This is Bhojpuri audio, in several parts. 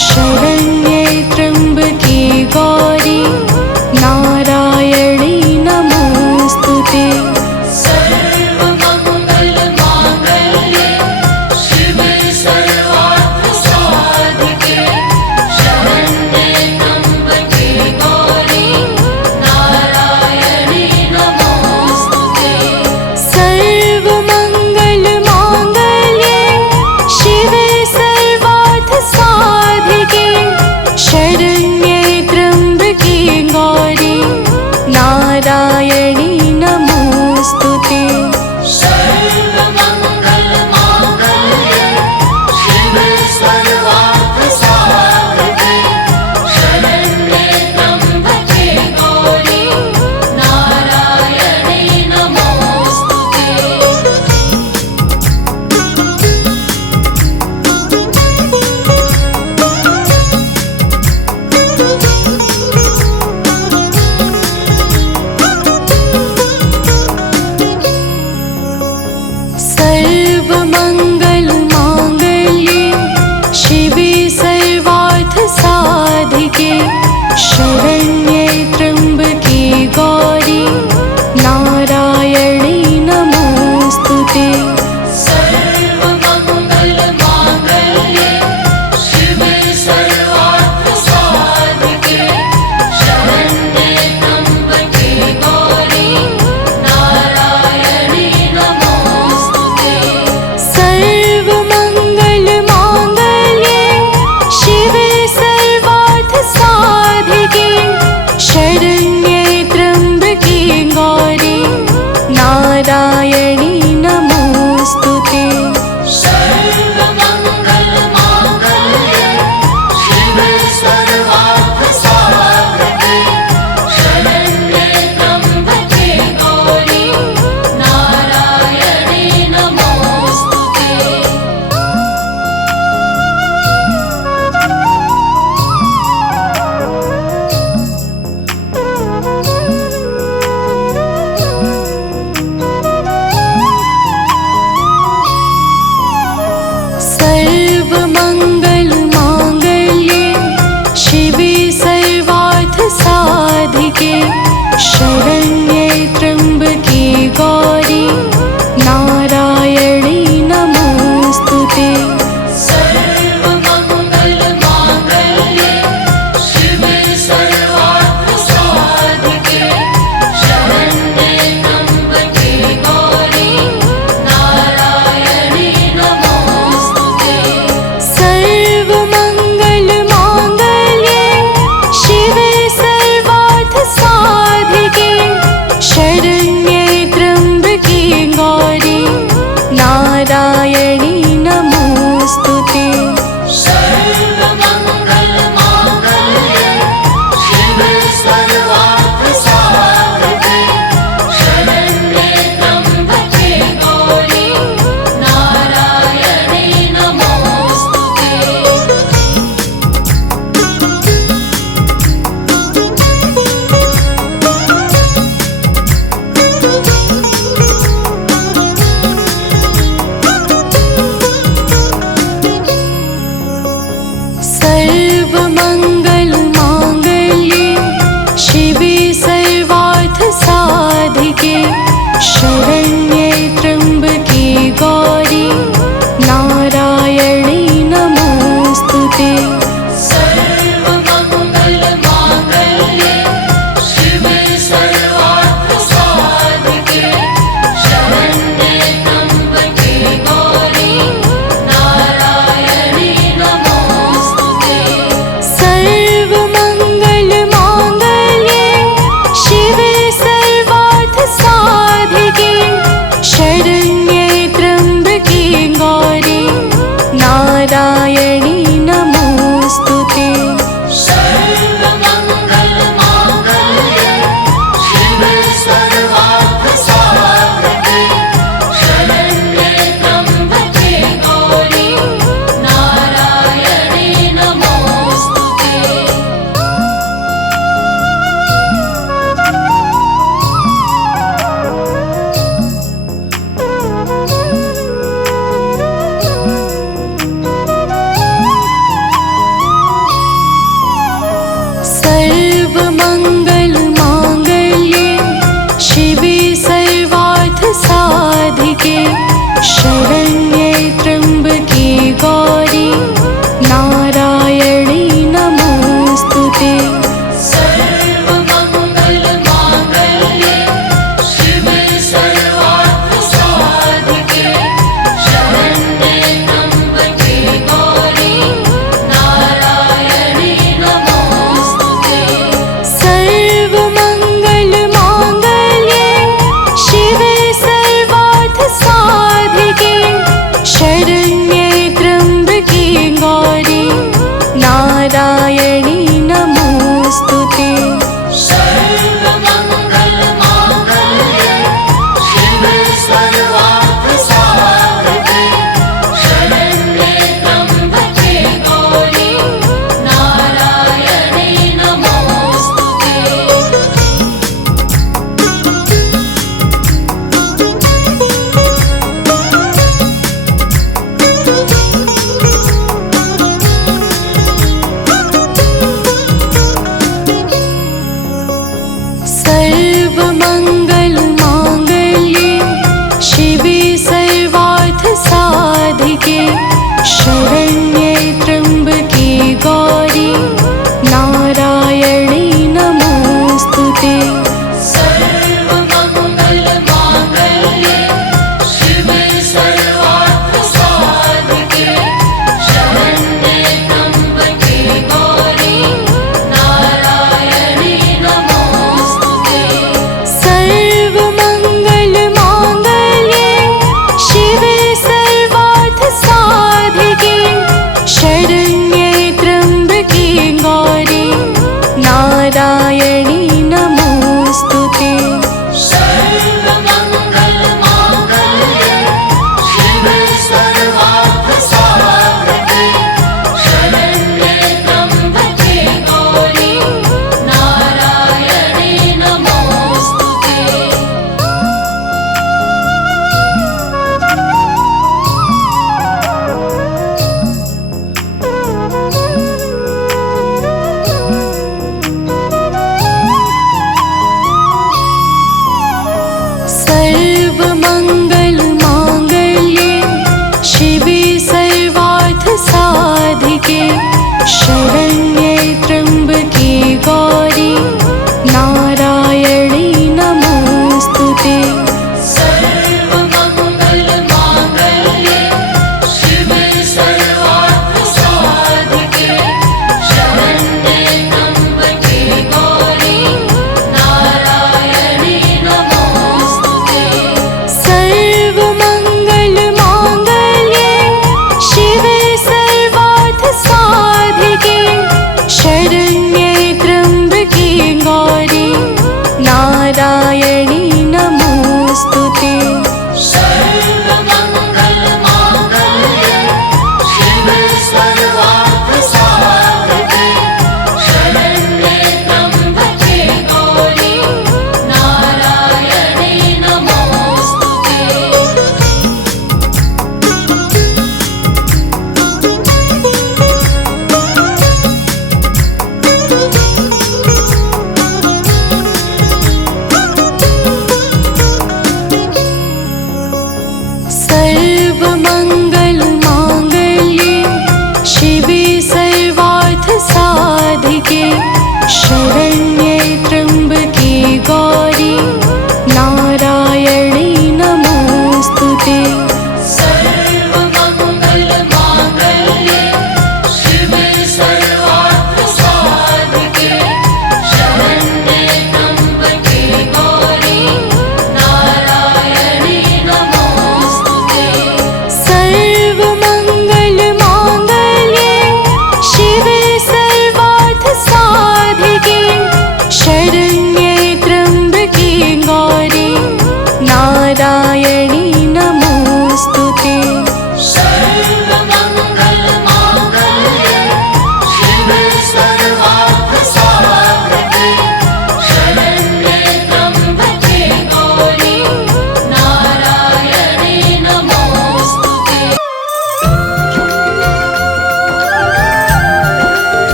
शरण्ये त्र्यम्बके गौरी नारायणी नमोऽस्तुते। सर्वमङ्गलमाङ्गल्ये शिवे सर्वार्थसाधिके शरण्ये त्र्यम्बके गौरी नारायणी नमोऽस्तुते। सर्वमङ्गलमाङ्गल्ये शिवे सर्वार्थसाधिके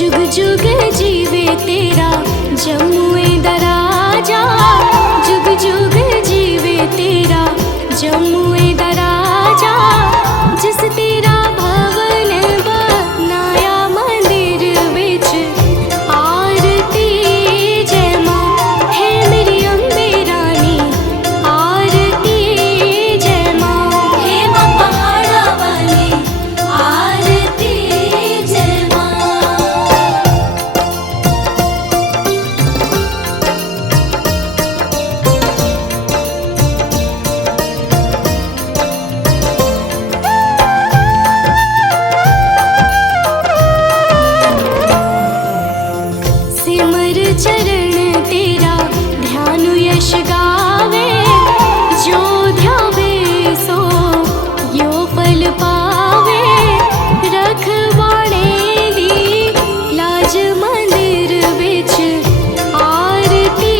जुग जुग जीवे तेरा जमुए दराजा, जुग जुग जीवे तेरा जमुए दराजा। जिस तेरा भवन बनाया मंदिर विच आरती जय मां, है मेरी अम्बे रानी आरती जय मां, हे मां पहाड़ा वाली आरती जय मां। सिमर चरण तेरा ध्यान यश गावे, जो ध्यावे सो यो फल पावे। रखवाणे दी लाज मंदिर विच आरती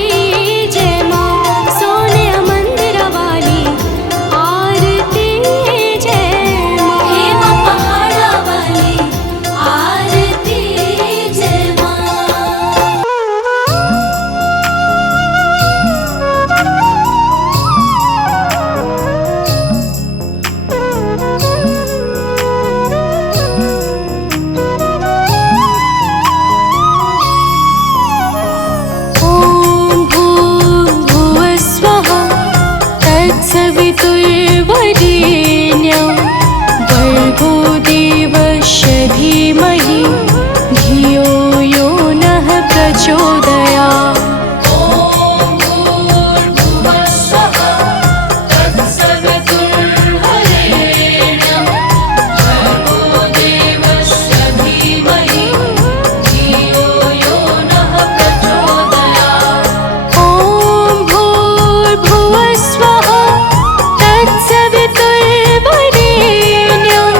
जय मां, सोने मंदिर वाली आरती जय मां, हे मां पहाड़ा वाली आरती जय मां। ॐ भूर्भुवस्वः तत्सवितुर्वरेण्यं, भर्गो देवस्य धीमहि धियो यो नः प्रचोदयात्। ॐ भूर्भुवस्वः तत्सवितुर्वरेण्यं, भर्गो देवस्य धीमहि धियो यो नः प्रचोदयात्। ॐ भूर्भुवस्वः तत्सवितुर्वरेण्यं,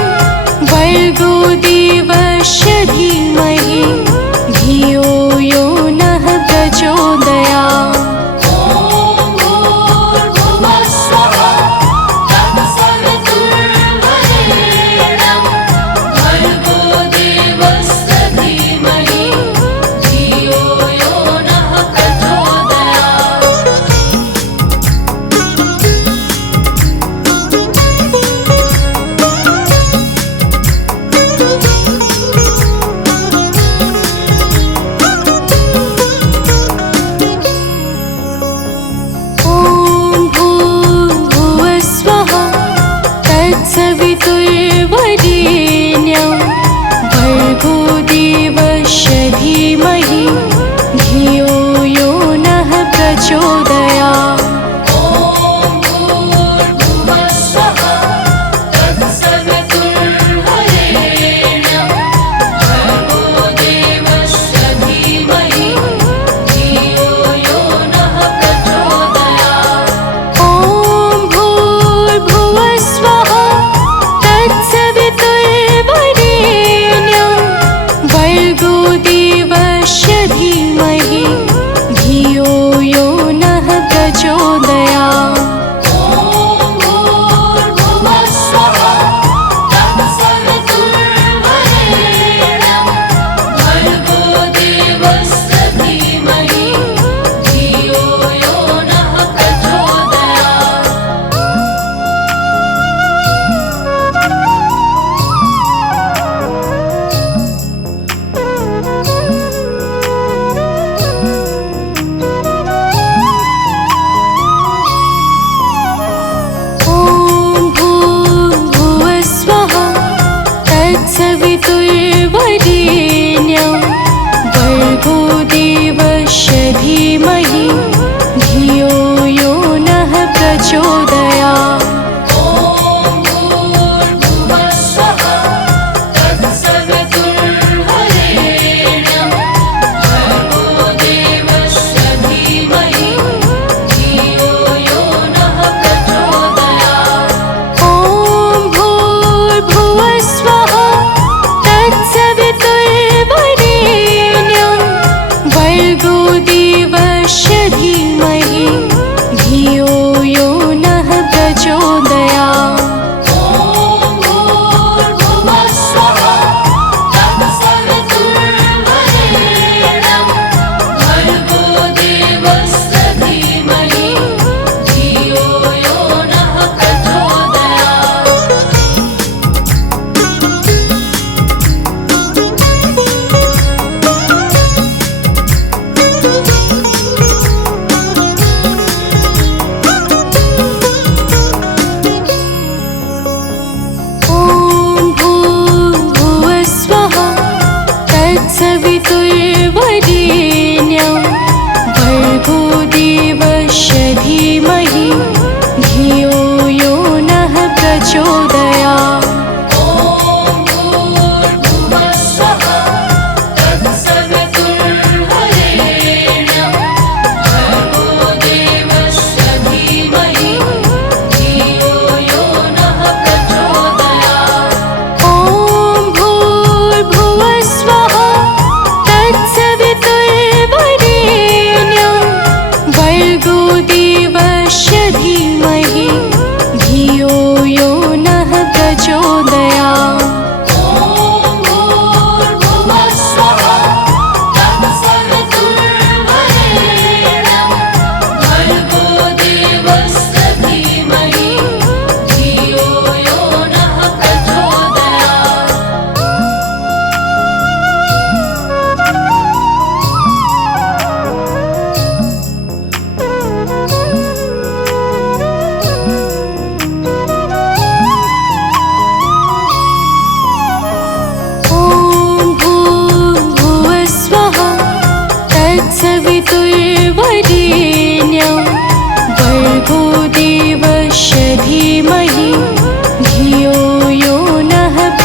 भर्गो देवस्य धीमहि धियो यो नः प्रचोदयात्। ॐ भूर्भुवस्वः तत्सवितुर्वरेण्यं, भर्गो देवस्य धीमहि धियो यो नः प्रचोदयात्। ॐ भूर्भुवस्वः तत्सवितुर्वरेण्यं, भर्गो देवस्य धीमहि धियो यो नः प्रचोदयात्। ॐ भूर्भुवस्वः तत्सवितुर्वरेण्यं, भर्गो देवस्य धीमहि धियो यो नः प्रचोदयात्। ॐ भूर्भुवस्वः तत्सवितुर्वरेण्यं, भर्गो देवस्य धीमहि धियो यो नः प्रचोदयात्। ॐ भूर्भुवस्वः तत्सवितुर्वरेण्यं, भर्गो देवस्य धीमहि धियो यो नः प्रचोदयात्। ॐ भूर्भुवस्वः तत्सवितुर्वरेण्यं, भर्गो देवस्य धीमहि धियो यो नः प्रचोदयात्। ॐ भूर्भुवस्वः तत्सवितुर्वरेण्यं, भर्गो देवस्य धीमहि धियो यो नः प्रचोदयात्। ॐ भूर्भुवस्वः तत्सवितुर्वरेण्यं,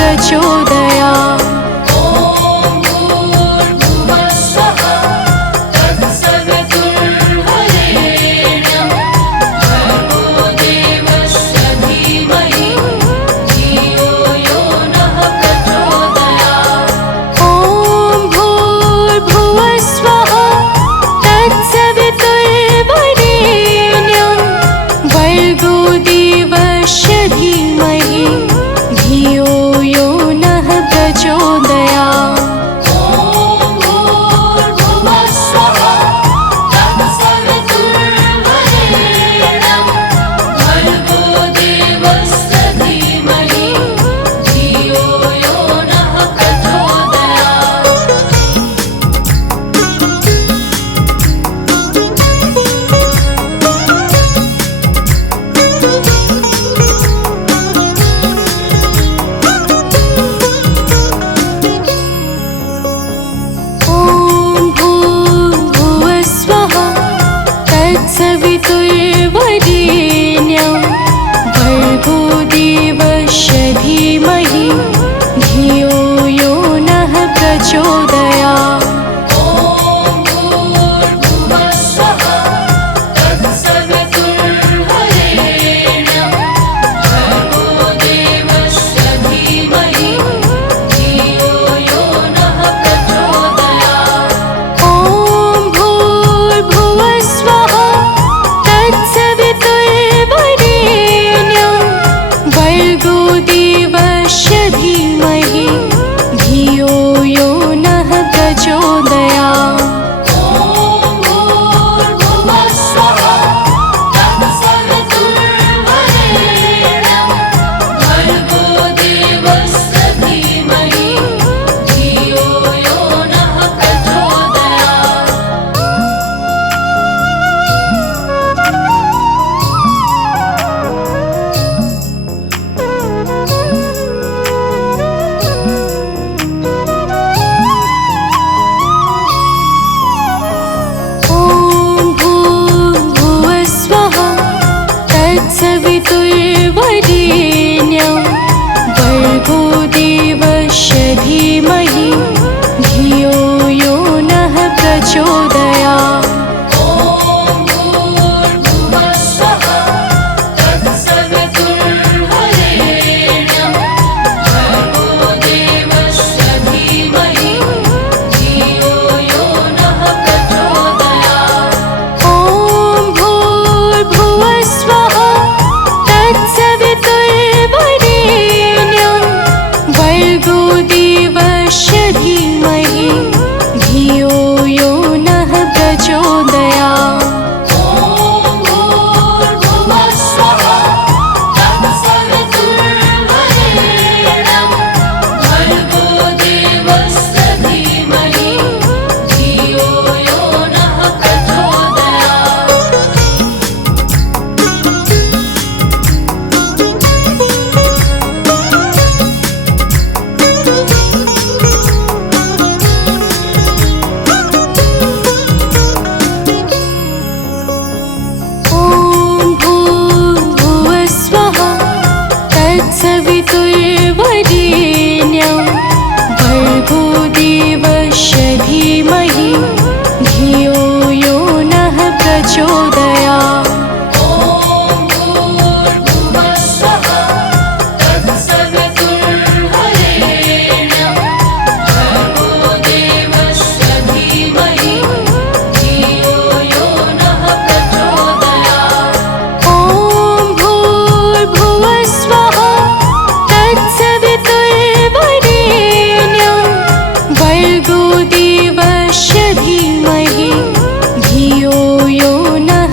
प्रचोदयात्। ॐ भूर्भुवस्सुवः तत्सवितुर्वरेण्यं भर्गो देवस्य धीमहि धियो यो नः प्रचोदयात्। ॐ भूर्भुवस्वः तत्सवितुर्वरेण्यं भर्गो देवस्य धीमहि धियो यो नः प्रचोदयात्। ॐ भूर्भुवस्सुवः तत्सवितुर्वरेण्यं भर्गो देवस्य धीमहि धियो यो नः प्रचोदयात्। ॐ भूर्भुवस्वः तत्सवितुर्वरेण्यं भर्गो देवस्य धीमहि धियो यो नः प्रचोदयात्। ॐ भूर्भुवस्सुवः तत्सवितुर्वरेण्यं भर्गो देवस्य धीमहि धियो यो नः प्रचोदयात्। ॐ भूर्भुवस्वः तत्सवितुर्वरेण्यं भर्गो देवस्य धीमहि धियो यो नः प्रचोदयात्। ॐ भूर्भुवस्सुवः तत्सवितुर्वरेण्यं भर्गो देवस्य धीमहि धियो यो नः प्रचोदयात्। ॐ भूर्भुवस्वः तत्सवितुर्वरेण्यं भर्गो देवस्य धीमहि धियो यो नः प्रचोदयात्। ॐ भूर्भुवस्सुवः तत्सवितुर्वरेण्यं भर्गो देवस्य धीमहि धियो यो नः प्रचोदयात्। ॐ भूर्भुवस्वः तत्सवितुर्वरेण्यं भर्गो देवस्य धीमहि धियो यो नः प्रचोदयात्। ॐ भूर्भुवस्सुवः तत्सवितुर्वरेण्यं भर्गो देवस्य धीमहि धियो यो नः प्रचोदयात्। ॐ भूर्भुवस्वः तत्सवितुर्वरेण्यं भर्गो देवस्य धीमहि धियो यो नः प्रचोदयात्। ॐ भूर्भुवस्सुवः तत्सवितुर्वरेण्यं भर्गो देवस्य धीमहि धियो यो नः प्रचोदयात्। ॐ भूर्भुवस्वः तत्सवितुर्वरेण्यं भर्गो देवस्य धीमहि धियो यो नः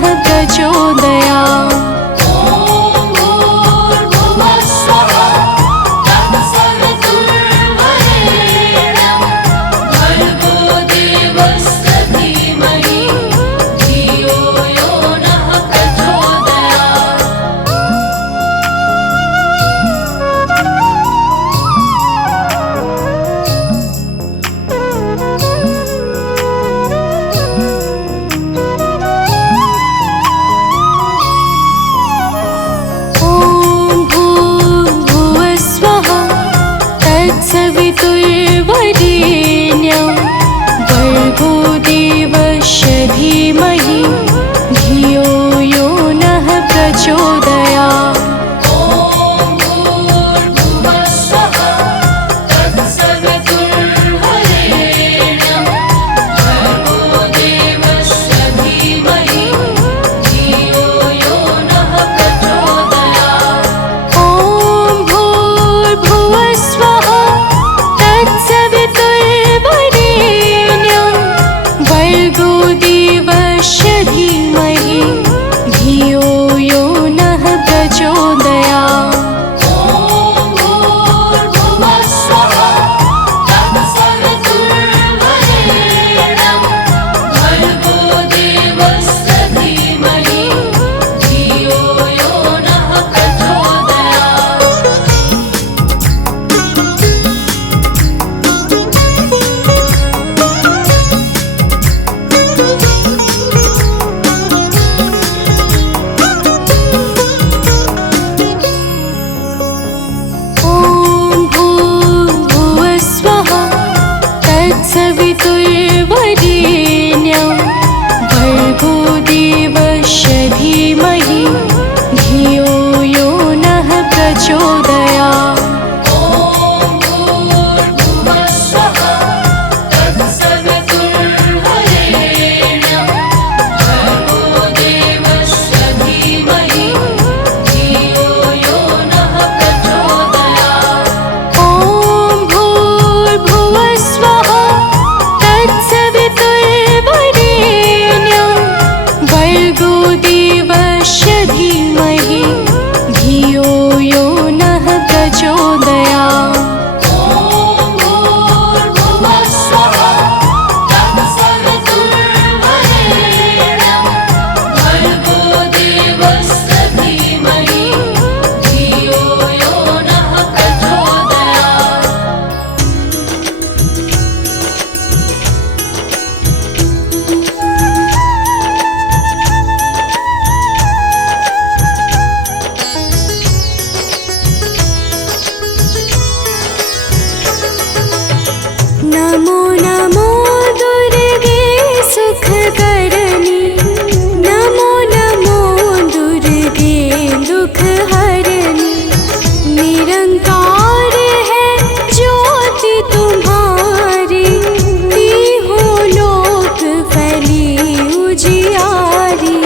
प्रचोदयात्। ॐ भूर्भुवः स्वः तत्सवितुर्वरेण्यं भर्गो देवस्य धीमहि धियो यो नः प्रचोदयात्। ॐ भूर्भुवः स्वः तत्सवितुर्वरेण्यं भर्गो देवस्य धीमहि धियो यो नः प्रचोदयात्। ॐ भूर्भुवः स्वः तत्सवितुर्वरेण्यं भर्गो देवस्य धीमहि धियो यो नः प्रचोदयात्। ॐ भूर्भुवः स्वः तत्सवितुर्वरेण्यं भर्गो देवस्य धीमहि धियो यो नः प्रचोदयात्। ॐ भूर्भुवः स्वः तत्सवितुर्वरेण्यं भर्गो देवस्य धीमहि धियो यो नः प्रचोदयात्। ॐ भूर्भुवः स्वः तत्सवितुर्वरेण्यं भर्गो देवस्य धीमहि धियो यो नः प्रचोदयात्। ॐ भूर्भुवः स्वः तत्सवितुर्वरेण्यं भर्गो देवस्य धीमहि धियो यो नः प्रचोदयात्। नमो नमो दुर्गे सुखकरणी, नमो नमो दुर्गे दुखहरणी। निरंकार है ज्योति तुम्हारी, तीहों लोक फैली उजियारी।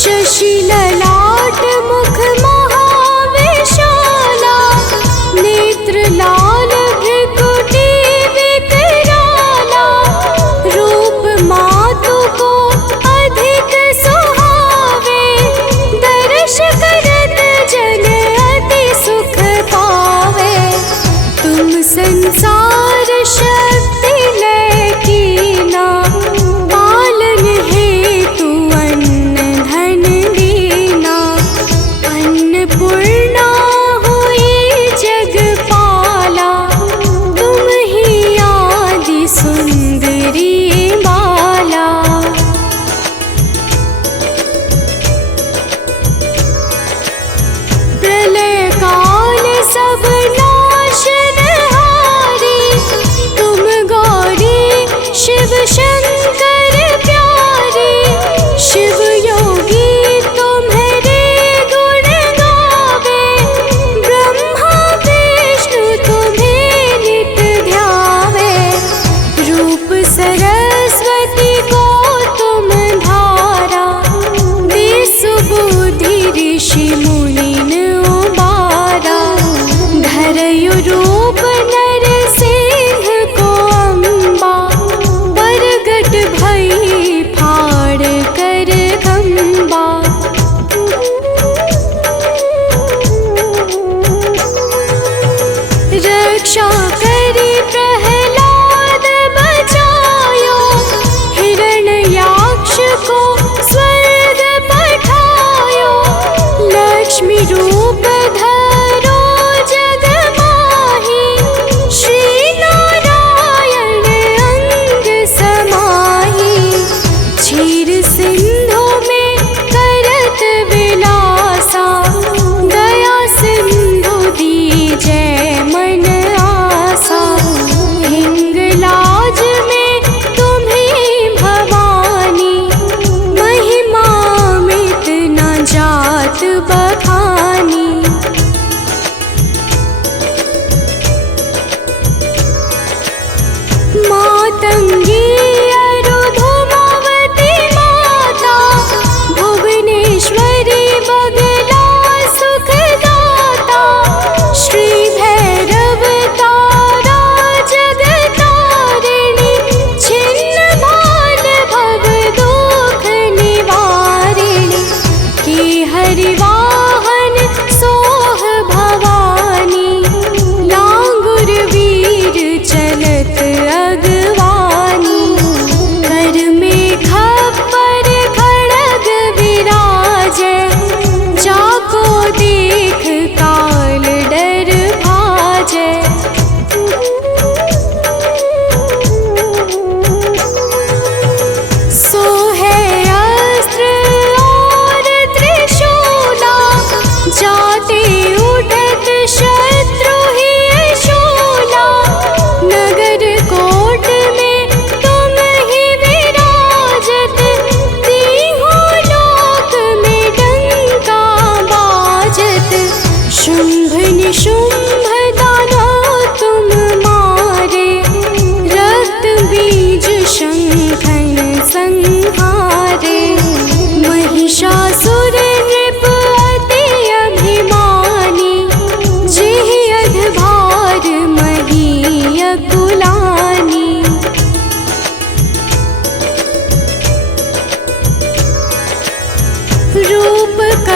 शशि ललाट मुख महाविशाला, नेत्र लाल भृकुटी विकराला। रूप मातु को अधिक सुहावे, दर्श करत जन अति सुख पावे। तुम संसार शक्ति लय कीना, पालन हेतु अन्न धन दीना। अन्नपूर्णा हुई जगपाला, तुम ही आदि सुंदरी बाला। प्रलय काल सब नाशनहारी, तुम गौरी शिव शंकर प्यारी। शिव योगी तुम्हारे गुण गावे, ब्रह्मा विष्णु तुम्हें नित ध्यावे। रूप सरस्वती को तुम धारा, विसुबुद्धि ऋषि मुनिन उबारा। धरयु रूप नर सिंह को अम्बा, प्रगट भय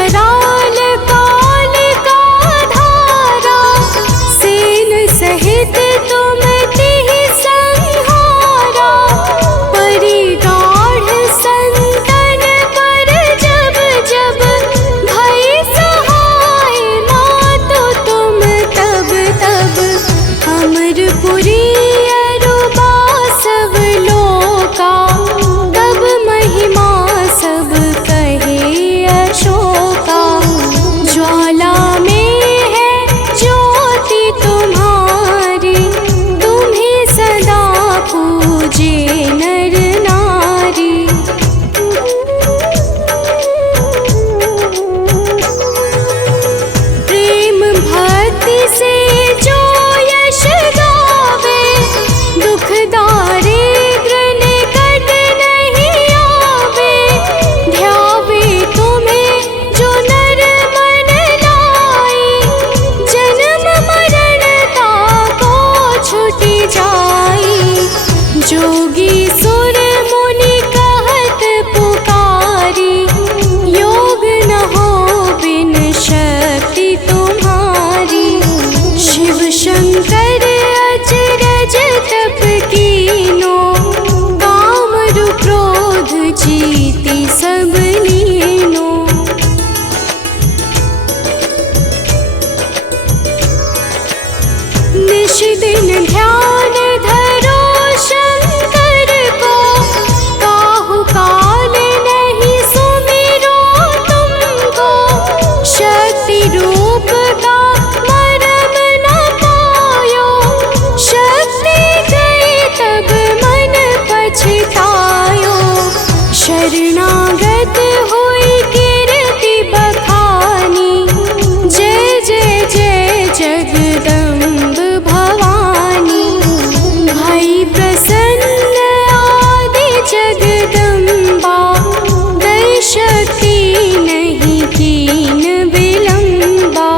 कराल काल का धारा, सेन सहित तुम तिहि संहारा। परिगाढ़ संतन पर जब जब भई सहाय, मातो तुम तब तब अमरपुरी अरुबा सब लोका। तब महिमा सब कहे अशोका, ज्वाला में है ज्योति तुम्हारी, तुम्हें सदा पूजे नर नारी। प्रेम भक्ति से जो यश गावे, दुख दारिद्र निकट नहीं आवे। ध्यावे तुम्हें जो नर मन लाई, जन्म मरण ताको छुटी जाई। जोगी सुर मुनि कहत पुकारी, योग न हो बिन शक्ति तुम्हारी। शिव शंकर अचरज तप कीनो, काम रु क्रोध जीति सब लीनो। निश दिन ध्यान धरो शंकर को, काहू काल नहीं सुमिरो तुमको। शक्ति रूप का मरम न पायो, शक्ति गई तब मन पछतायो। शरणागत हुई कीर्ति बखानी, जय जय जय जगदम्ब भवानी। भई प्रसन्न आदि जगदम्बा, दई शक्ति नहीं कीन विलंबा।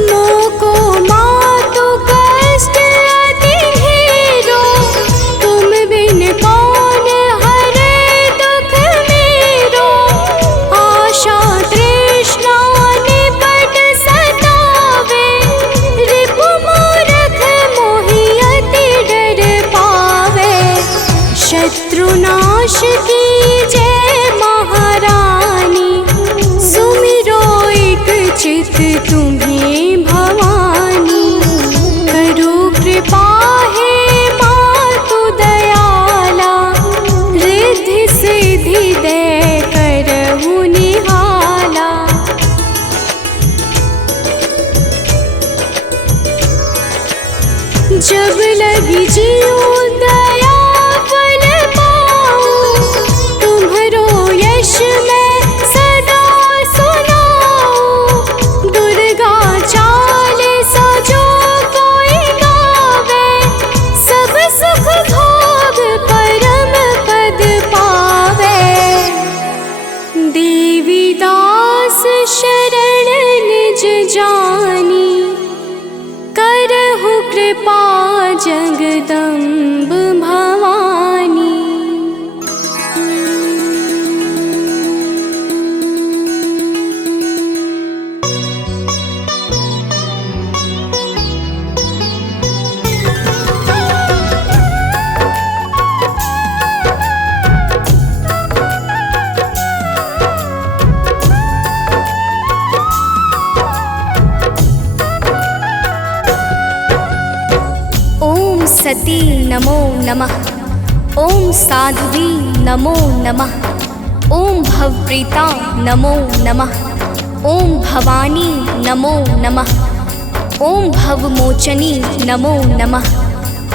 मोको मातु कष्ट अति ढेरो, तुम बिन कौन हरे दुख मेरो। आशा तृष्णा निपट सतावे, रिपु मूरख मोहि अति डर पावे। शत्रुनाश की जय महारानी, सुमिरो एक चित तुम्हें भवानी। करो कृपा हे मातु दयाला, रिद्धि सिद्धि दे करहु निहाला। जब लगी जीव दया फल पाऊं, तुम्हरो यश मैं सदा सुनाऊं। दुर्गा चाल सो जो कोई गावे, सब सुख भोग परम पद पावे। देवी दास शरण निज जानी, करहु कृपा जगदम्ब भवानी। सती नमो नमः, ओम साध्वी नमो नमः, ओम भवप्रीता नमो नमः, ओम भवानी नमो नमः, ओम भवमोचनी नमो नमः,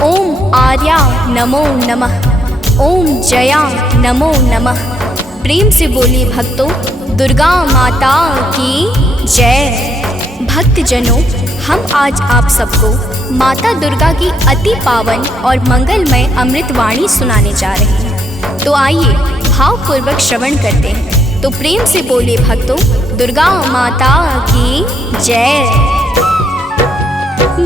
ओम आर्या नमो नमः, ओम जया नमो नमः। प्रेम से बोलिए भक्तों, दुर्गा माता की जय। भक्तजनों, हम आज आप सबको माता दुर्गा की अति पावन और मंगलमय अमृतवाणी सुनाने जा रहे हैं। तो आइए भावपूर्वक श्रवण करते हैं। तो प्रेम से बोलिए भक्तों, दुर्गा माता की जय।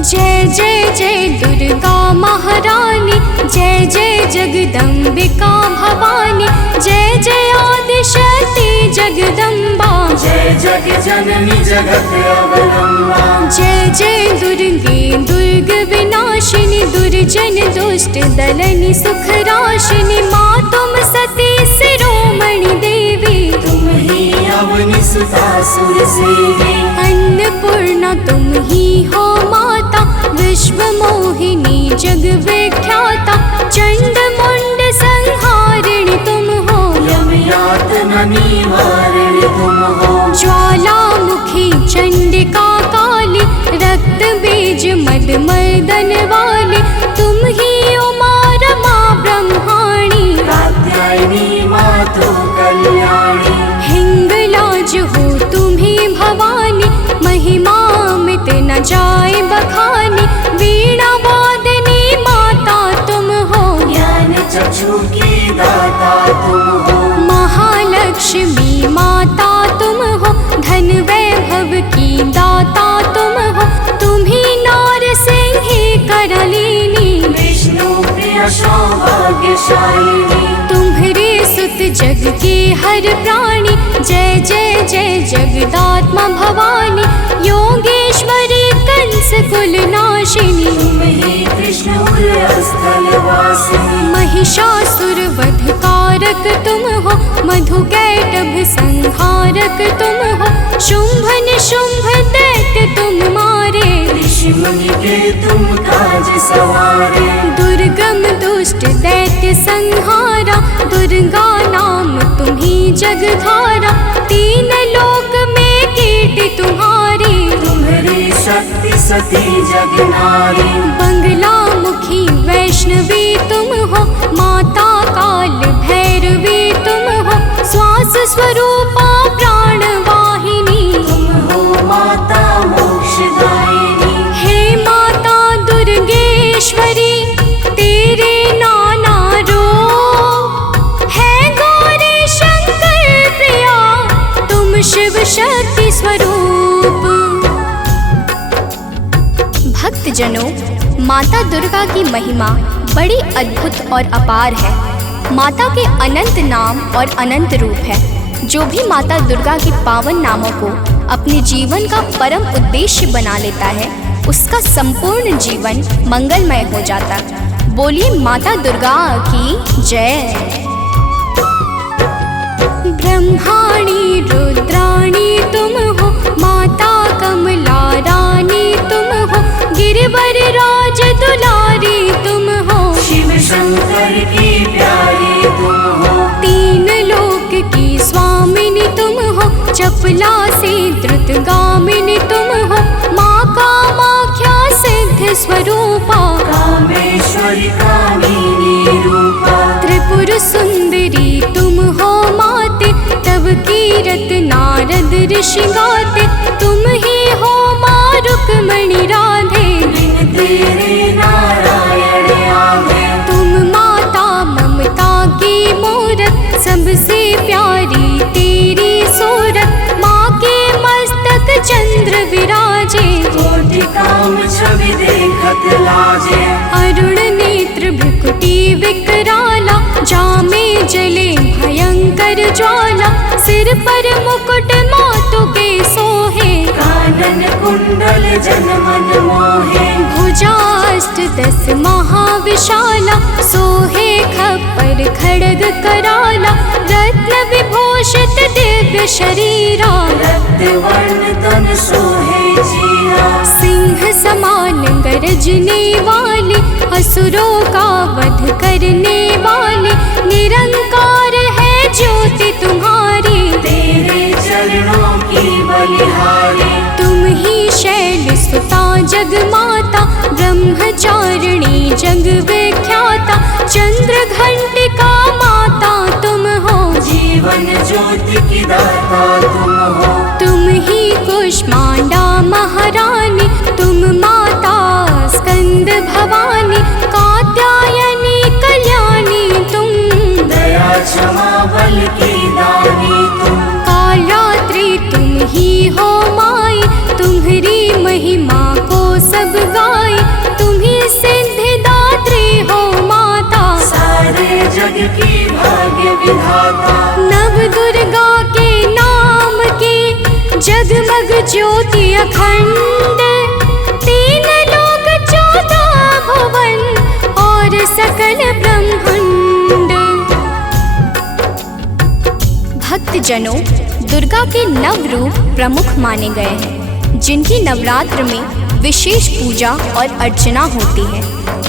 जय जय जय दुर्गा महारानी, जय जय जगदम्बिका भवानी, जय जय आदिशक्ति जगदम्बा, जय जग जननी जगत अवलंबा। जय जय दुर्गे दुर्ग विनाशिनी, दुर्जन दुष्ट दलनी सुख राशिनी, माँ तुम सती शिरोमणि देवी, तुम ही अवनि सुता सुर सेवी। अन्नपूर्णा तुम ही हो माता, विश्व मोहिनी जग विख्याता, चंड मुंड संहारिणी तुम हो, यम यातना निवारिणी तुम हो। ज्वालामुखी चंडिका काली, रक्त बीज मद मर्दन वाली, तुम ही उमा रमा ब्रह्माणी, कात्यायनी मातु कल्याणी। हिंगलाज हो तुम ही भवानी, महिमा मिट न जाए बखानी, वीणा वादनी माता तुम हो, ज्ञान चक्षु की दाता तुम हो। महालक्ष्मी माता तुम हो, धन वैभव की दाता तुम हो, तुम ही नारसिंही करलिनी, विष्णु प्रिय सौभाग्यशालिनी। तुम्हारे सुत जग के हर प्राणी, जय जय जय जगदात्मा भवानी, योगेश्वरी कंस कुल नाशिनी, तुम ही कृष्ण स्थल वासिनी। महिषासुर वध कारक तुम हो, मधु कैटभ संहारक तुम हो, शुंभ निशुंभ दैत्य तुम मारे, ऋषि मुनि के तुम काज सवारे। दुर्गम दुष्ट दैत्य संहारा, दुर्गा नाम तुम्ही जगधारा, तीन लोक में कीर्ति तुम्हारी, तुम्हारी शक्ति सती जग नारी। बंगला मुखी वैष्णवी तुम हो, माता काल भैरवी तुम हो, श्वास स्वरूपा प्राण वाहिनी, तुम हो माता मोक्षदायिनी। हे माता दुर्गेश्वरी, तेरे नाना रूप है गौरी शंकर प्रिया, तुम शिव शक्ति स्वरूप। भक्तजनों, माता दुर्गा की महिमा बड़ी अद्भुत और अपार है। माता के अनंत नाम और अनंत रूप है। जो भी माता दुर्गा के पावन नामों को अपने जीवन का परम उद्देश्य बना लेता है, उसका संपूर्ण जीवन मंगलमय हो जाता। बोलिए माता दुर्गा की जय। ब्रह्माणी रुद्राणी तुम हो, माता कमला रानी तुम हो, गिरिवर राज दुलारी तुम हो, शिव शंकर की प्यारी तुम हो। तीन लोक की स्वामिनी तुम हो, चपला से द्रुतगामिनी तुम हो, माँ कामाख्या सिद्ध स्वरूपा, कामेश्वरी कामिनी रूपा। त्रिपुर सुंदरी तुम हो माते, तब कीरत नारद ऋषि गाते, तुम ही हो माँ रुक्मणी राधे, बिन तेरे नारायण आवे। तुम माता ममता की मूरत, सबसे प्यारी तेरी सूरत, माँ के मस्तक चंद्र विराजे, कोटि काम छवि देखत लाजे। अरुण नेत्र भ्रुकुटी विकराला, जामे जले भयंकर ज्वाला, सिर पर मुकुट मातु के सोहे, कानन कुंडल जन मन मोहे। भुजाष्ट दस महाविशाला, सोहे खप्पर खड्ग कराला, रत्न विभूषित दिव्य शरीरा, रक्त वर्ण तन सोहे जीरा। सिंह समान गरजने वाली, असुरों का वध करने वाली, निरंकार है ज्योति तुम्हारी, तेरे चरणों की बलिहारी। तुम ही शैल सुता जग माता, ब्रह्मचारिणी जग विख्याता, चंद्र घंटिका माता तुम हो, जीवन ज्योति की दाता तुम हो। तुम ही कुष्मांडा महारानी, तुम माता स्कंद भवानी, कात्यायनी कल्याणी तुम, दया क्षमा बल की दानी तुम। कालरात्रि तुम ही हो माई, तुम्हारी महिमा को सब गा भक्तजनों, दुर्गा के नव रूप प्रमुख माने गए हैं, जिनकी नवरात्र में विशेष पूजा और अर्चना होती है।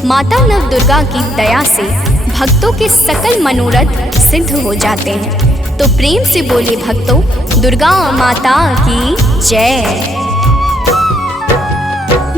माता नव दुर्गा की दया से भक्तों के सकल मनोरथ सिद्ध हो जाते हैं। तो प्रेम से बोले भक्तों, दुर्गा माता की जय।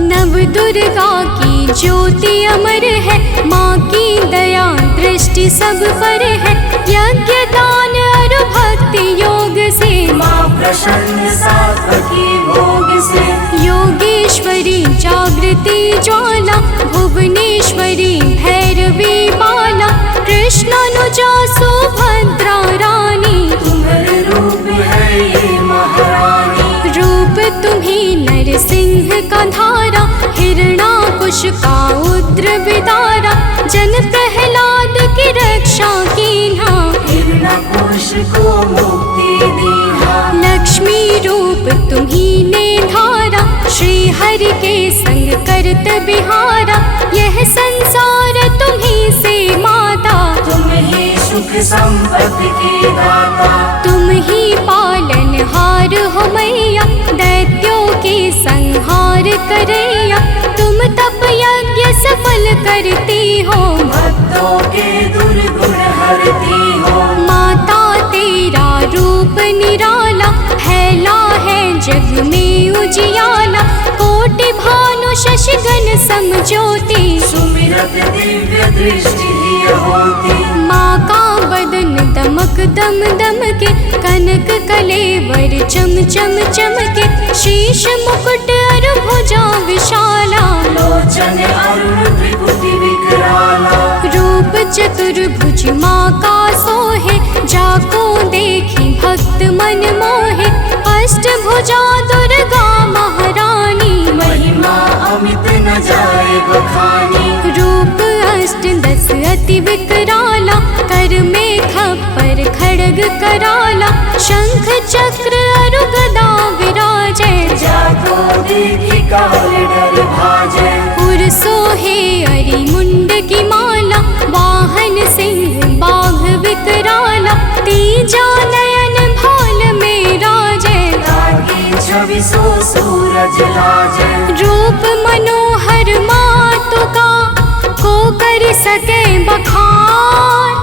नव दुर्गा की ज्योति अमर है, माँ की दया दृष्टि सब पर है। यज्ञ दान और भक्ति योग से माँ प्रसन्न सात्विकी भोग से। योगेश्वरी जागृति ज्वाला, भुवनेश्वरी भैरवी माला। कृष्णानुजा सुभद्रा रानी, तुम्हारे रूप है ये महारानी। रूप तुम्ही नरसिंह का धारा, हिरणाकुश का उग्र विदारा। जन प्रहलाद की रक्षा कीन्हा, हिरण्यकुश को मुक्ति दीन्हा। लक्ष्मी रूप तुम्ही ने धारा, श्री हरि के संग करत बिहारा। यह संसार तुम्ही से माता, तुम ही सुख संपत्ति की दाता। तुम ही पालनहार हो मैया, दैत्यों के संहार करैया। तुम तप यज्ञ सफल करती हो, भक्तों के दुर्गुण हरती हो। माता तेरा रूप निराला, फैला है जग में उजियाला। कोटि भानु शशिगण समज्योति, सुमिरत दिव्य दृष्टि ही होती। माँ का बदन दमक दम दम के, कनक कलेवर चम चम चमके। शीश मुकुट और भुजा विशाला, लोचन अरुण त्रिपुटी विकराला। रूप चतुर्भुज माँ का सोहे, जाको देखी भक्त मन मोहे। अष्टभुजा दुर्गा महारानी, महिमा अमित न जाए बखानी। रूप अष्ट दस अति विकराला, कर में खप्पर खड्ग कराला। शंख चक्र और गदा विराजे, जाको देखी काल डर भाजे। पुर सोहे अरि मुंड की माला, वाहन सिंह बाघ विकराला। तीजा नयन भाल में राजे, ताकि छविसो सूरज लाजे। रूप मनोहर मातु का, को कर सके बखान।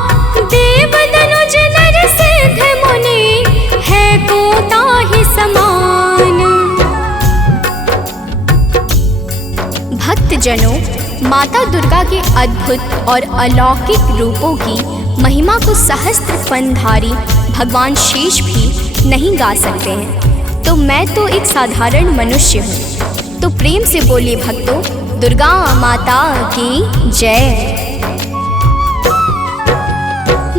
देव दनुज नर सिद्ध मुनि, है को ताहि समान। भक्तजनों, माता दुर्गा के अद्भुत और अलौकिक रूपों की महिमा को सहस्त्र फनधारी भगवान शेष भी नहीं गा सकते हैं। तो मैं तो एक साधारण मनुष्य हूँ। तो प्रेम से बोलिए भक्तों, दुर्गा माता की जय।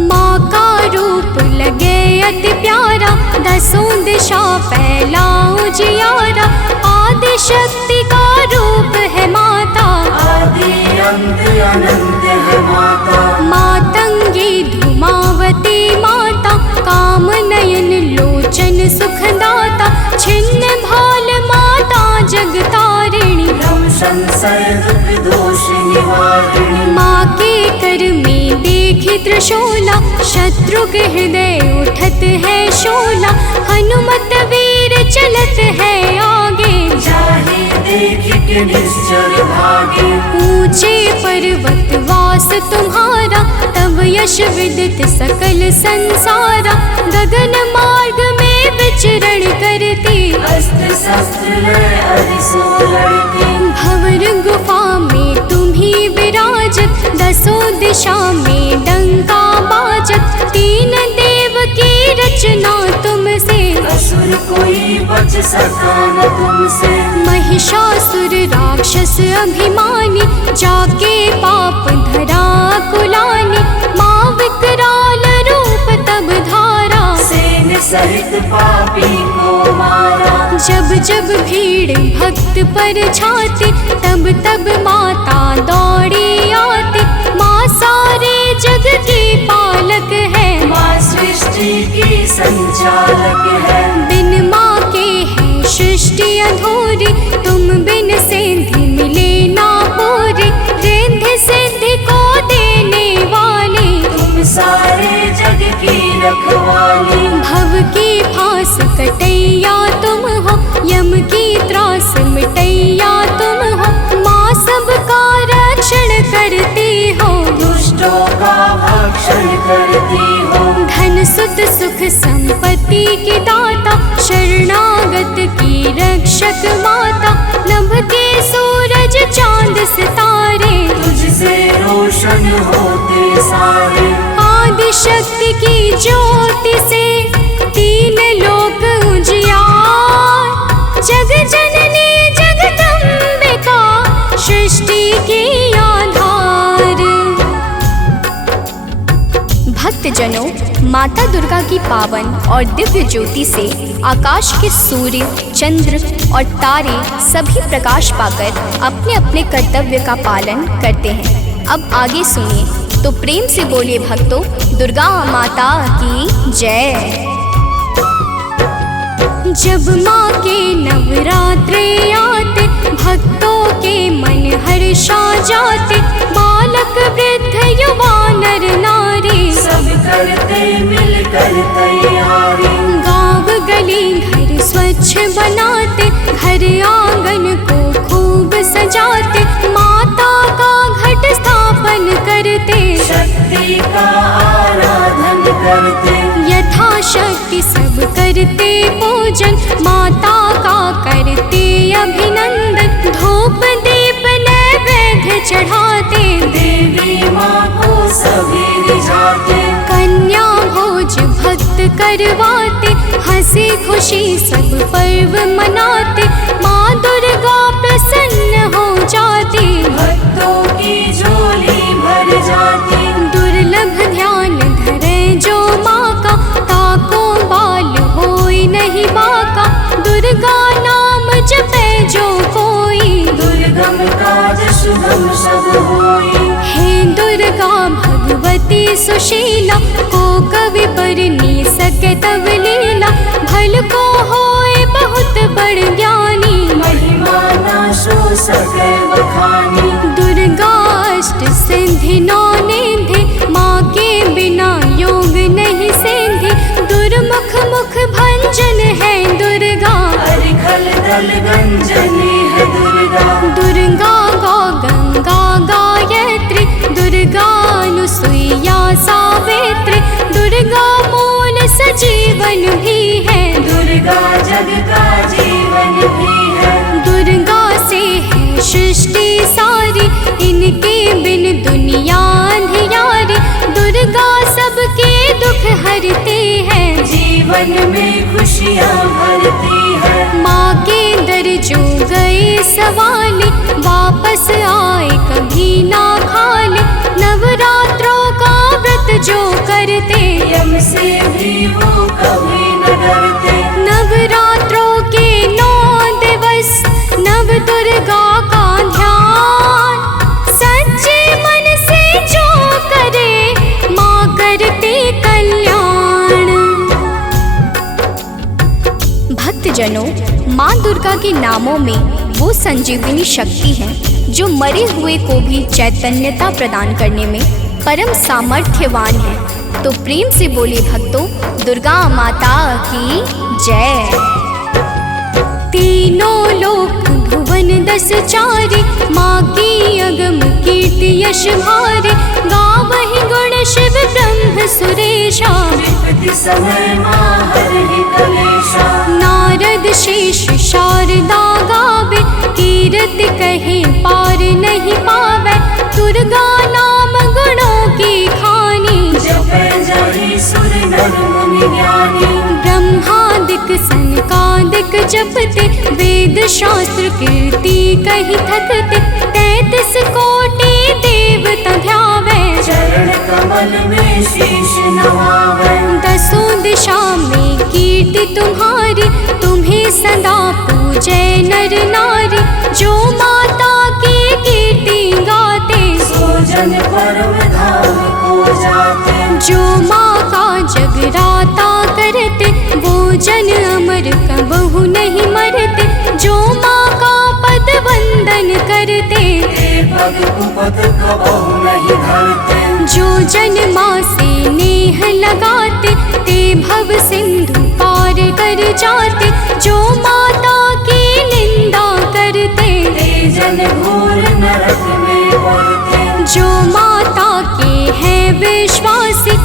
माँ का रूप लगे अति प्यारा, दसों दिशा फैला उजियारा। आदि शक्ति का रूप है माता, आदि अंत अनंत है माता। मातंगी धूमावती माता, काम नयन लोचन सुखदाता। छिन्न भाल माता जगतारिणी, भ्रम संशय दुख दोष निवारिणी। माँ के कर में देखी त्रिशूला, शत्रु के हृदय उठत है शोला। हनुमत वीर चलत है आगे, जाहि देख के निश्चर भागे। ऊंचे पर्वत वास तुम्हारा, तब यश विदित सकल संसारा। गगन मार्ग में विचरण करती, अस्त्र शस्त्र लय अरिसो लड़ती। भंवर गुफा में तुम्ही विराजत, दसों दिशा में डंका बाजत। तीन देव की रचना तुमसे, असुर कोई बच सका न तुमसे। महिषासुर राक्षस अभिमानी, जाके पाप धरा कुलानी। माँ विकराल रूप तब धारा, सेन सहित पापी को मारा। जब जब भीड़ भक्त पर छाती, तब तब माता दौड़ी आती। माँ सारे जग की पालक है, माँ सृष्टि की संचालक है। बिन माँ के है सृष्टि अधूरी, तुम बिन सिद्धि मिले ना पूरी। रिद्धि सिद्धि को देने वाली, तुम सारे जग की रखवाली। भव करती हो। धन सुत सुख संपत्ति की दाता, शरणागत की रक्षक माता, नभ के सूरज चांद सितारे, तुझसे रोशन होते सारे। आदि शक्ति की ज्योति से तीन लोक उजियार, जग जननी जगदम्बिका सृष्टि की आधार। भक्तजनों, माता दुर्गा की पावन और दिव्य ज्योति से आकाश के सूर्य, चंद्र और तारे सभी प्रकाश पाकर अपने अपने कर्तव्य का पालन करते हैं। अब आगे सुनिए, तो प्रेम से बोलिए भक्तों, दुर्गा माता की जय। जब माँ के नवरात्रे आते, भक्तों के मन हर्षा जाते, बालक वृद्ध युवा नर नारी सब करते मिलकर तैयारी। गाँव गली घर स्वच्छ बनाते, घर आंगन को खूब सजाते, माता का घट स्थापन करते, शक्ति का आराधन करते। यथाशक्ति सब करते पूजन, माता का करते अभिनंदन, धूप दीप नैवेद्य चढ़ाते, देवी माँ को सभी रिझाते। कन्या भोज भक्त करवाते, हंसी खुशी सब पर्व मनाते, माँ दुर्गा प्रसन्न हो जाती, भक्तों की झोली भर जाती। दुर्लभ ध्यान धरे जो माँ का, ताको बाल होई नहीं बाका, दुर्गा नाम जपे जो कोई, दुर्गम काज शुभम सब होई। हे दुर्गा भगवती सुशीला, को कवि पर नी सके तब लीला, भल को होए बहुत बड़ ज्ञानी, महिमा न सो सके बखानी। दुर्गा अष्ट सिद्धि नौ निधि, माँ के बिना योग नहीं सिद्धि, दुर्मुख मुख भंजन है दुर्गा, हरिखल दल गंजनी है दुर्गा। दुर्गा गौ गंगा गायत्री, दुर्गा अनुसुईया सावित्री, दुर्गा मूल सजीवन भी है, दुर्गा जग का जीवन भी है। दुर्गा से है सृष्टि सारी, इनके बिन दुनिया अंधियारी, दुर्गा सबके दुख हरती है, जीवन में खुशियाँ भरती है। माँ के दर जो गए सवाली, वापस आए कभी ना खाली, नवरात्रों का व्रत जो करते, यम से भी वो कभी न डरते। नवरात्रों के 9 दिवस नव दुर्गा का ध्यान, सच्चे मन से जो करे माँ करते कल्याण। भक्तजनों, माँ दुर्गा के नामों में वो संजीवनी शक्ति है जो मरे हुए को भी चैतन्यता प्रदान करने में परम सामर्थ्यवान है। तो प्रेम से बोले भक्तों, दुर्गा माता की जय। तीनों लोक भुवन 10 चारी, माँ की अगम कीर्ति यश भारे, गावहि गुण शिव ब्रह्म सुरेशा, विपत्ति समय माँ हरहि कलेशा। नारद शेष शारदा गावे, कीर्ति कहे पार नहीं पावे, दुर्गा नाम गुणों की खानी, जपै जहि सुर नर मुनि ज्ञानी। ब्रह्मादिक सनकादिक जपते, वेद शास्त्र कीर्ति कही थकते, 33 कोटि देवता ध्यावे, चरण कमल में शीश नवावे। 10 दिशा में कीर्ति तुम्हारी, तुम्हें सदा पूजे नर नारी, जो माता की कीर्ति गाते, सो जन परम धाम को जाते। जो माँ का जगराता करते, वो जन अमर कबहु नहीं मरते, जो माँ का पद वंदन करते, पग कुपथ कबहु नहीं धरते। जो जन माँ से नेह लगाते, ते भव सिंधु पार कर जाते, जो माता की निंदा करते, ते जन घोर नरक में पड़ते। जो माता के हैं विश्वासी,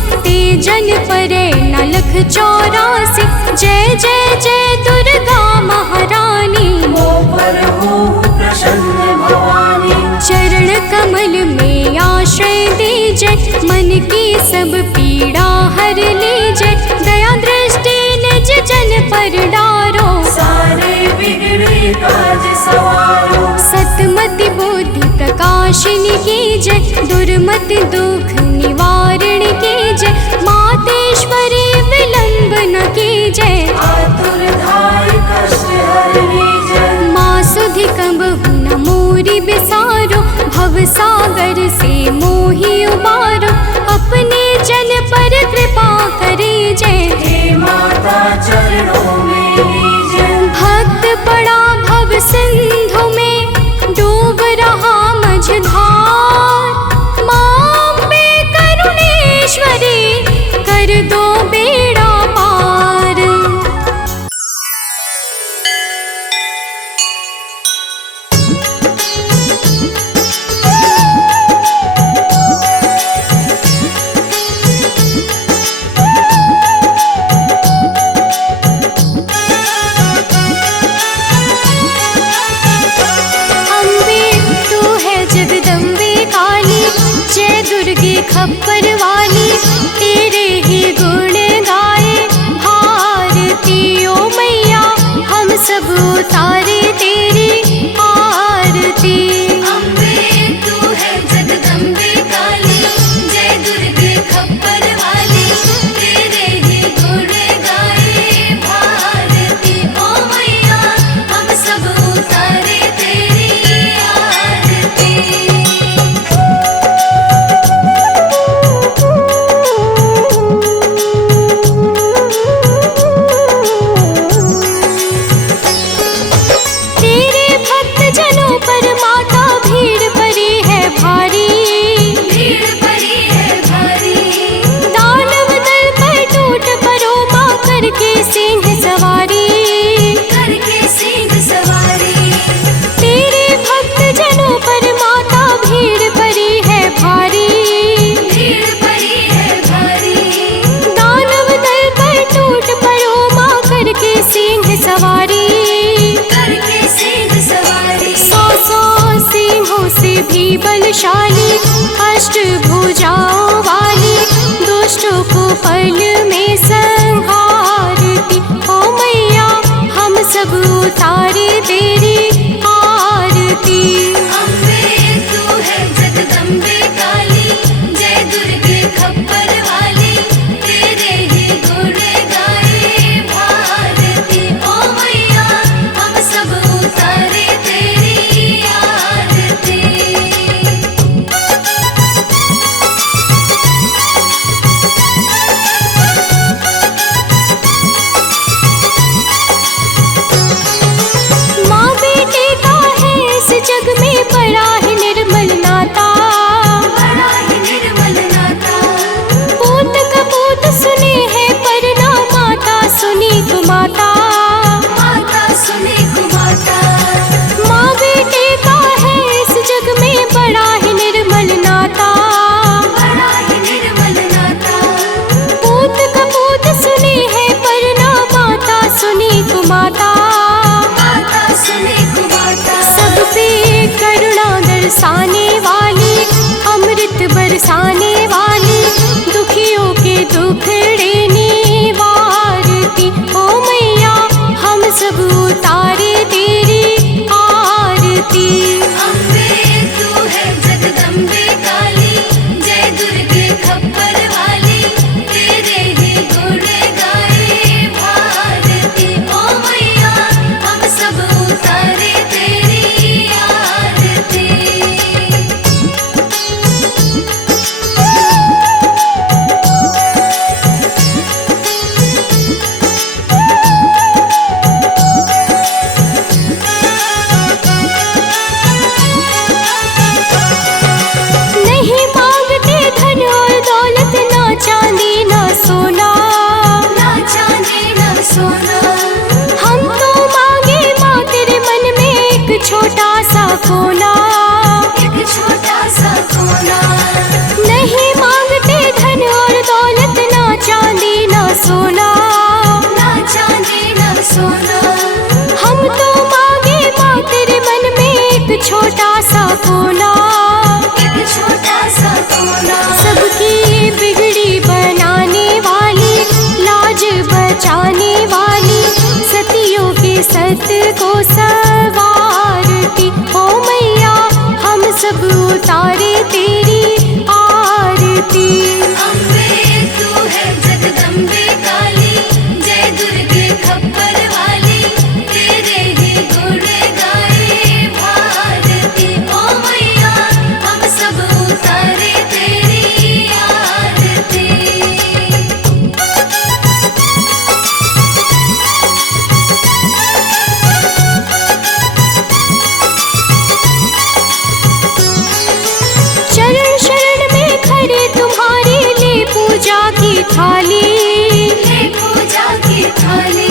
जन परे न लख 84। जय जय जय दुर्गा महारानी, मोह पर हो प्रसन्न भवानी। चरण कमल में आश्रय दीजै, मन की सब पीड़ा हर लीजै। दया दृष्टि निज जन पर डारो, सारे बिगड़े काज सवारो। सतमति बुद्धि प्रकाशिनी कीजै, दुर्मति दुख निवारण कीजै। मातेश्वरी विलंब न कीजै, आतुर धाय कष्ट हर लीजै। माँ सुधि कबहु न मोरी बिसारो, भव सागर से मोहि उबारो। अपने जन पर कृपा करीजै, हे माता चरणों में लीजै। भक्त पड़ा भव सिंधु में, डूब रहा मझधार। माँ अम्बे करुणेश्वरी, कर दो बेड़ा पार। अम्बे तू है जगदम्बे काली, जय दुर्गे खप्पर वाली। तेरे ही गुण गाए भारती ओ मैया, हम सब उतारे तेरी आरती। अम्बे तू है जगदम्बे काली, जय दुर्गे खप्पर वाली। तेरे ही गुण गाए भारती ओ मैया, हम सब उतारे तेरी आरती। तेरे भक्त जनों पर माता भीड़ पड़ी है भारी। भीड़ पड़ी है भारी, दानव दल पर टूट पड़ो, माँ करके सिंह सवारी। करके सिंह सवारी। तेरे भक्त जनों पर माता भीड़ पड़ी है भारी। भीड़ पड़ी है भारी, दानव दल पर टूट पड़ो, माँ करके सिंह सवारी। करके सिंह सवारी। 100 सिंहों से भी बलशाली, अष्टभुजाओं वाली। दुष्टों को पल में संहारती ओ मैया, हम सब उतारे तेरी आरती। अम्बे तू है जगदम्बे काली, जय दुर्गे खप्पर वाली। तेरे ही गुण गाए भारती ओ मैया, हम सब उतारे तेरी आरती। माँ बेटे का है इस जग में बड़ा ही निर्मल नाता। बड़ा ही निर्मल नाता, पूत कपूत सुने है पर ना माता सुनी कुमाता। माता सुने कुमाता। माँ बेटे का है इस जग में बड़ा ही निर्मल नाता। बड़ा ही निर्मल नाता, पूत कपूत सुने है पर ना माता सुनी कुमाता। माता सुने कुमाता। सब पे करुणा दर्शाने वाली, अमृत बरसाने वाली। दुखियों के दुखड़े निवारती ओ मैया, हम सब उतारे तेरी आरती। अम्बे तू है जगदम्बे काली, जय दुर्गे खप्पर वाली। तेरे ही गुण गाए भारती ओ मैया, हम सब उतारे तेरी आरती। संकट को सवारती। ओ मैया हम सब उतारे तेरी आरती। अम्बे तू है जगदम्बे काली, जय दुर्गे खप्पर वाली, तेरे ही गुण गाए भारती। ओ मैया हम सब उतारे तेरी आरती। चरण शरण में खड़े तुम्हारे ले पूजा की थाली। ले पूजा की थाली,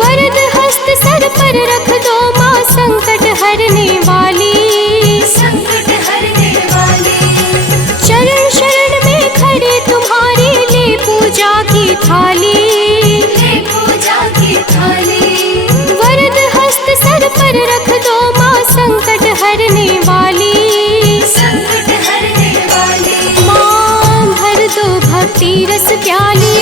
वरद हस्त सर पर रख दो माँ संकट हरने वाली। संकट हरने वाली। चरण शरण में खड़े तुम्हारे ले पूजा की थाली। ले पूजा की थाली, वरद हस्त सर पर रख दो माँ संकट हरने वाली। संकट हरने वाली। माँ भर दो भक्ति रस प्याली,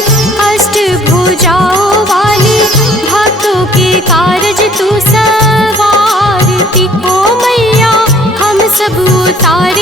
अष्ट भुजाओं वाली, भक्तों के कारज तू सवारती। ओ मैया हम सब उतारे